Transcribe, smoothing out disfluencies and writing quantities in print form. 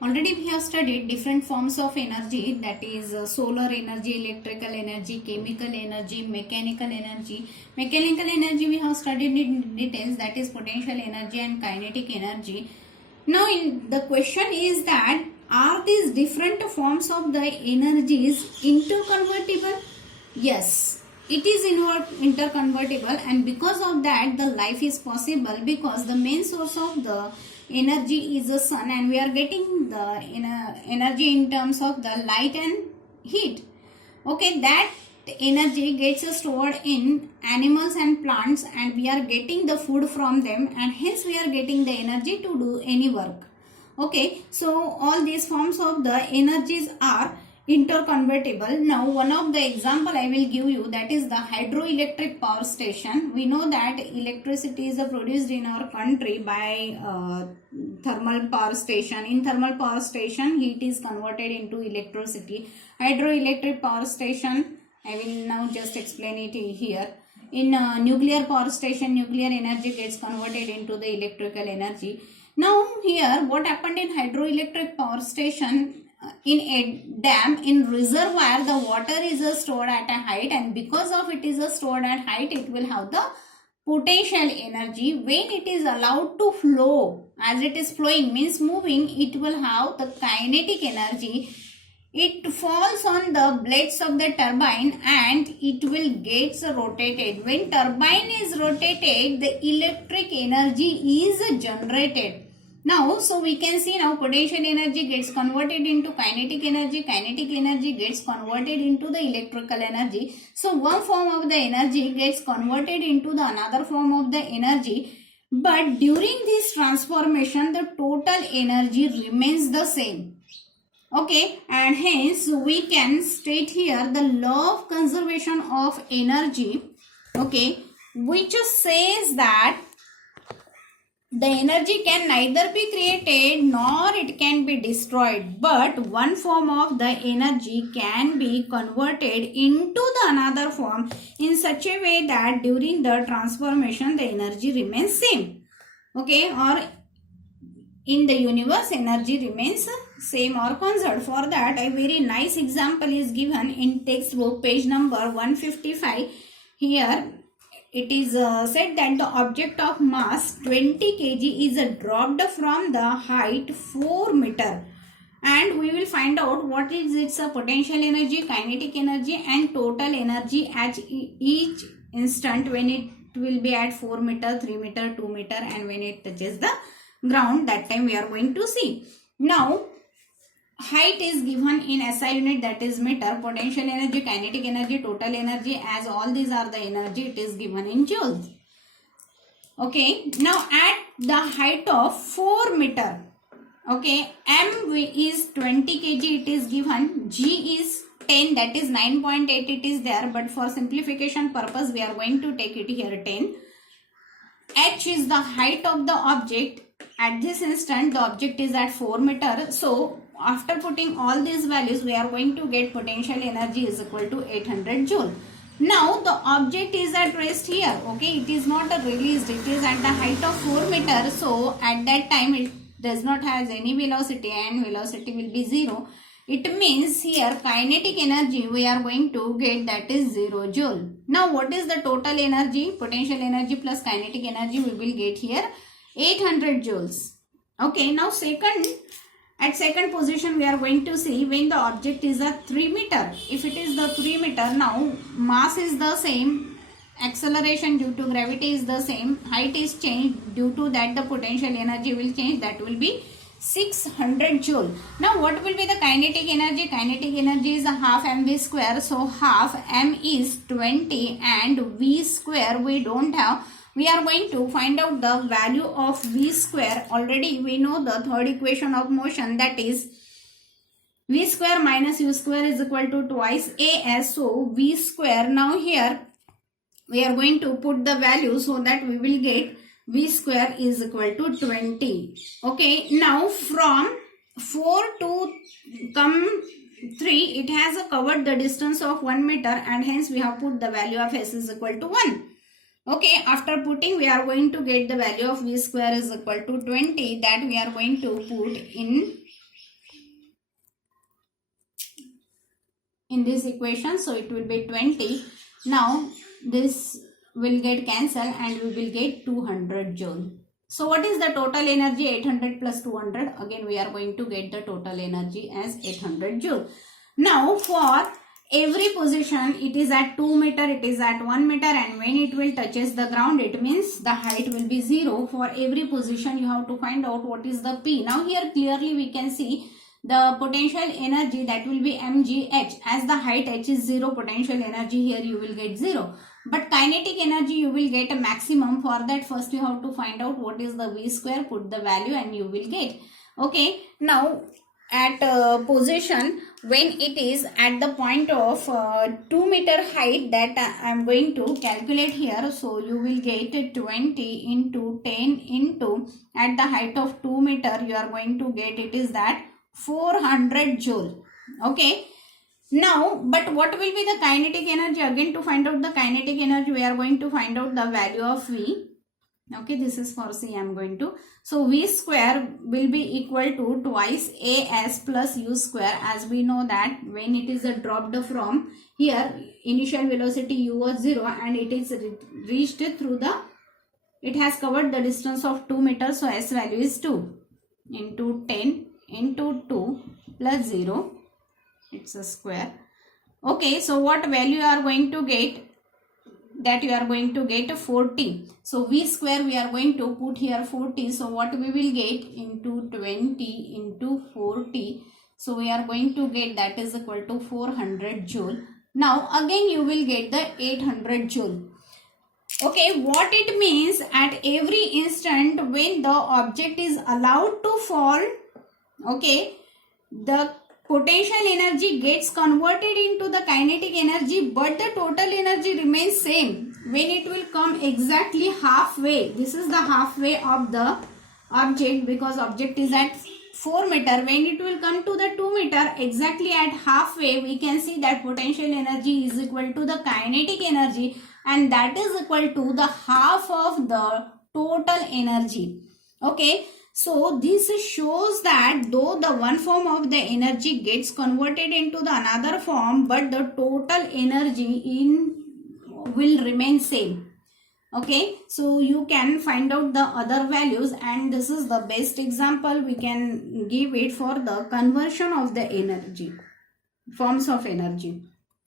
Already we have studied different forms of energy, that is solar energy, electrical energy, chemical energy, mechanical energy. Mechanical energy we have studied in details, that is potential energy and kinetic energy. Now the question is that are these different forms of the energies interconvertible? Yes, it is interconvertible, and because of that the life is possible, because the main source of the energy is the sun, and we are getting the energy in terms of the light and heat. Okay, that energy gets stored in animals and plants, and we are getting the food from them, and hence we are getting the energy to do any work. Okay, so all these forms of the energies are interconvertible. Now one of the example I will give you, that is the hydroelectric power station. We know that electricity is produced in our country by thermal power station. In thermal power station heat is converted into electricity. Hydroelectric power station, I will now just explain it here. In nuclear power station, nuclear energy gets converted into the electrical energy. Now here what happened in hydroelectric power station, in a dam, in reservoir, the water is stored at a height, and because of it is stored at height, it will have the potential energy. When it is allowed to flow, as it is flowing means moving, it will have the kinetic energy. It falls on the blades of the turbine and it will get rotated. When turbine is rotated, the electric energy is generated. Now, so we can see now potential energy gets converted into kinetic energy gets converted into the electrical energy. So one form of the energy gets converted into the another form of the energy, but during this transformation the total energy remains the same. Okay, and hence we can state here the law of conservation of energy, okay, which says that the energy can neither be created nor it can be destroyed, but one form of the energy can be converted into the another form in such a way that during the transformation the energy remains same. Okay, or in the universe energy remains same or conserved. For that a very nice example is given in textbook page number 155. Here it is said that the object of mass 20 kg is dropped from the height 4 meter, and we will find out what is its potential energy, kinetic energy and total energy at each instant when it will be at 4 meter, 3 meter, 2 meter, and when it touches the ground. That time we are going to see. Now height is given in SI unit, that is meter. Potential energy, kinetic energy, total energy, as all these are the energy, it is given in joules. Okay, now at the height of 4 meter, okay, M is 20 kg, it is given. G is 10, that is 9.8 it is there, but for simplification purpose we are going to take it here 10. H is the height of the object. At this instant the object is at 4 meter. So after putting all these values we are going to get potential energy is equal to 800 joule. Now the object is at rest here. Okay, it is not released. It is at the height of 4 meter. So at that time it does not have any velocity and velocity will be 0. It means here kinetic energy we are going to get, that is 0 joule. Now what is the total energy? Potential energy plus kinetic energy we will get here 800 joules. Okay, now at second position we are going to see when the object is at 3 meter. If it is the 3 meter, now mass is the same, acceleration due to gravity is the same, height is changed, due to that the potential energy will change, that will be 600 joule. Now what will be the kinetic energy? Kinetic energy is a half mv square. So half m is 20 and v square we don't have. We are going to find out the value of v square. Already we know the third equation of motion, that is v square minus u square is equal to twice as. So v square, now here we are going to put the value so that we will get v square is equal to 20. Okay, now from 4 to come 3, it has covered the distance of 1 meter, and hence we have put the value of s is equal to 1. Okay, after putting we are going to get the value of v square is equal to 20, that we are going to put in in this equation, so it will be 20. Now this will get cancelled and we will get 200 joule. So what is the total energy? 800 plus 200. Again we are going to get the total energy as 800 joule. Now for every position, it is at 2 meter, it is at 1 meter, and when it will touches the ground, it means the height will be 0. For every position you have to find out what is the P. Now here clearly we can see the potential energy, that will be mgh. As the height h is 0, potential energy here you will get 0. But kinetic energy you will get a maximum. For that first you have to find out what is the V square, put the value and you will get. Okay, now at position, when it is at the point of 2 meter height, that I am going to calculate here. So you will get 20 into 10 into, at the height of 2 meter you are going to get, it is that 400 joule. Okay. Now, but what will be the kinetic energy? Again, to find out the kinetic energy, we are going to find out the value of V. Okay, this is for C I am going to. So V square will be equal to twice AS plus U square, as we know that when it is dropped from here, initial velocity U was 0 and it is reached through the, it has covered the distance of 2 meters. So S value is 2 into 10 into 2 plus 0. It's a square. Okay, so what value you are going to get? That you are going to get 40. So V square we are going to put here 40. So what we will get into 20 into 40. So we are going to get, that is equal to 400 joule. Now again you will get the 800 joule. Okay, what it means, at every instant when the object is allowed to fall, okay, the potential energy gets converted into the kinetic energy, but the total energy remains same when it will come exactly halfway. This is the halfway of the object, because object is at 4 meter. When it will come to the 2 meter, exactly at halfway, we can see that potential energy is equal to the kinetic energy, and that is equal to the half of the total energy. Okay. So this shows that though the one form of the energy gets converted into the another form, but the total energy will remain same. Okay, so you can find out the other values, and this is the best example we can give it for the conversion of the energy, forms of energy.